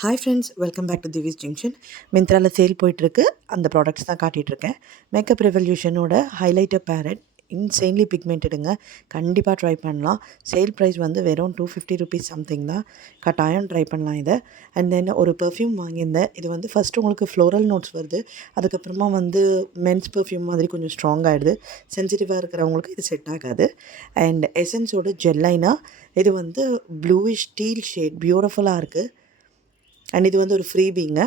Hi friends, welcome back to Divi's junction. மிந்த்ராவில் sale போயிட்டுருக்கு. அந்த ப்ராடக்ட்ஸ் தான் காட்டிகிட்ருக்கேன். மேக்கப் ரெவல்யூஷனோட ஹைலைட்டர் பேரட் இன்செயின்லி பிக்மெண்டடுங்க. கண்டிப்பாக ட்ரை பண்ணலாம். சேல் ப்ரைஸ் வந்து வெறும் ₹250 சம்திங் தான். கட்டாயம் ட்ரை பண்ணலாம் இதை. அண்ட் தென் ஒரு பெர்ஃப்யூம் வாங்கியிருந்தேன். இது வந்து ஃபஸ்ட்டு உங்களுக்கு ஃப்ளோரல் நோட்ஸ் வருது. அதுக்கப்புறமா வந்து மென்ஸ் பெர்ஃப்யூம் மாதிரி கொஞ்சம் ஸ்ட்ராங் ஆகிடுது. சென்சிட்டிவாக இருக்கிறவங்களுக்கு இது செட் ஆகாது. அண்ட் எசன்ஸோட ஜெல்லைனா இது வந்து ப்ளூயிஷ் டீல் ஷேட் பியூட்டிஃபுல்லாக இருக்குது. அண்ட் இது வந்து ஒரு ஃப்ரீபீங்க.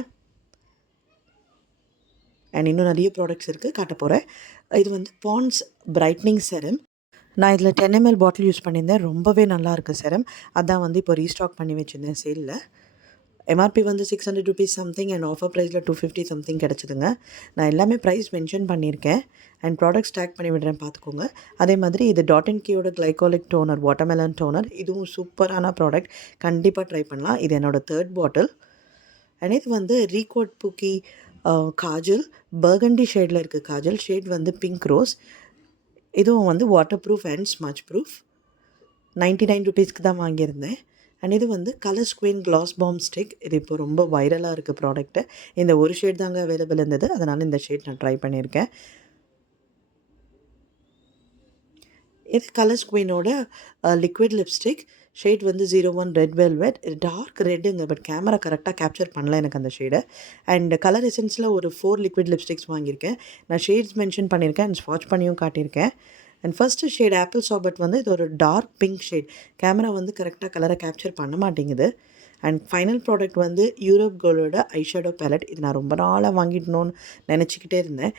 அண்ட் இன்னும் நிறைய ப்ராடக்ட்ஸ் இருக்குது, காட்ட போகிறேன். இது வந்து பாண்ட்ஸ் பிரைட்னிங் செரம். நான் இதில் 10 ml பாட்டில் யூஸ் பண்ணியிருந்தேன். ரொம்பவே நல்லாயிருக்கு செரம். அதான் வந்து இப்போ ரீஸ்டாக் பண்ணி வச்சுருந்தேன் சேலில். எம்ஆர்பி வந்து ₹600 சம்திங் அண்ட் ஆஃபர் ப்ரைஸில் $250 சம்திங் கிடச்சிதுங்க. நான் எல்லாமே ப்ரைஸ் மென்ஷன் பண்ணியிருக்கேன். அண்ட் ப்ராடக்ட்ஸ் டேக் பண்ணி விடுறேன், பார்த்துக்கோங்க. அதே மாதிரி இது டாட்&கீயோட கிளைகாலிக் டோனர், வாட்டர்மெலன் டோனர். இதுவும் சூப்பரான ப்ராடக்ட். கண்டிப்பாக ட்ரை பண்ணலாம். இது என்னோடய 3rd பாட்டில். அண்ட் இது வந்து ரீகோட் புக்கி காஜல், பர்கண்டி ஷேடில் இருக்குது காஜல். ஷேட் வந்து பிங்க் ரோஸ். இதுவும் வந்து waterproof and smudge proof. ₹99 தான் வாங்கியிருந்தேன். அண்ட் இது வந்து colors queen glass balm stick. இது இப்போ ரொம்ப வைரலாக இருக்குது ப்ராடக்ட்டு. இந்த ஒரு ஷேட் தாங்க அவைலபிள் இருந்தது, அதனால் இந்த ஷேட் நான் ட்ரை பண்ணியிருக்கேன். இது கலர்ஸ் குவீனோட லிக்விட் லிப்ஸ்டிக். ஷேட் வந்து 01 ரெட் வெல்வெட். இது டார்க் ரெட்டுங்க, பட் கேமரா கரெக்டாக கேப்சர் பண்ணல எனக்கு அந்த ஷேடை. அண்ட் கலர் எசன்ஸில் ஒரு 4 லிக்விட் லிப்ஸ்டிக்ஸ் வாங்கியிருக்கேன். நான் ஷேட்ஸ் மென்ஷன் பண்ணியிருக்கேன் அண்ட் ஸ்வாட்ச் பண்ணியும் காட்டியிருக்கேன். அண்ட் ஃபஸ்ட்டு ஷேட் ஆப்பிள் சாபட் வந்து இது ஒரு டார்க் பிங்க் ஷேட். கேமரா வந்து கரெக்டாக கலரை கேப்சர் பண்ண மாட்டேங்குது. அண்ட் ஃபைனல் ப்ராடக்ட் வந்து யூரோப் கேர்ளோட ஐஷேடோ பேலட். இது நான் ரொம்ப நாளாக வாங்கிடணும்னு நினச்சிக்கிட்டே இருந்தேன்.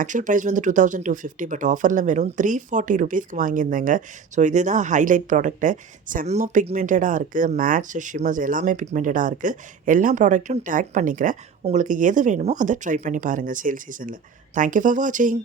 ஆக்சுவல் ப்ரைஸ் வந்து 2250, பட் ஆஃபரில் வெறும் ₹340 வாங்கியிருந்தேங்க. ஸோ இதுதான் ஹைலைட் ப்ராடக்ட்டு. செம்ம பிக்மெண்டடாக இருக்குது. மேட்ஸ், ஷிம்மர்ஸ் எல்லாமே பிக்மெண்டடாக இருக்குது. எல்லா ப்ராடக்ட்டும் டேக் பண்ணிக்கிறேன். உங்களுக்கு எது வேணுமோ அதை ட்ரை பண்ணி பாருங்கள் சேல் சீசனில். தேங்க்யூ ஃபார் வாட்சிங்.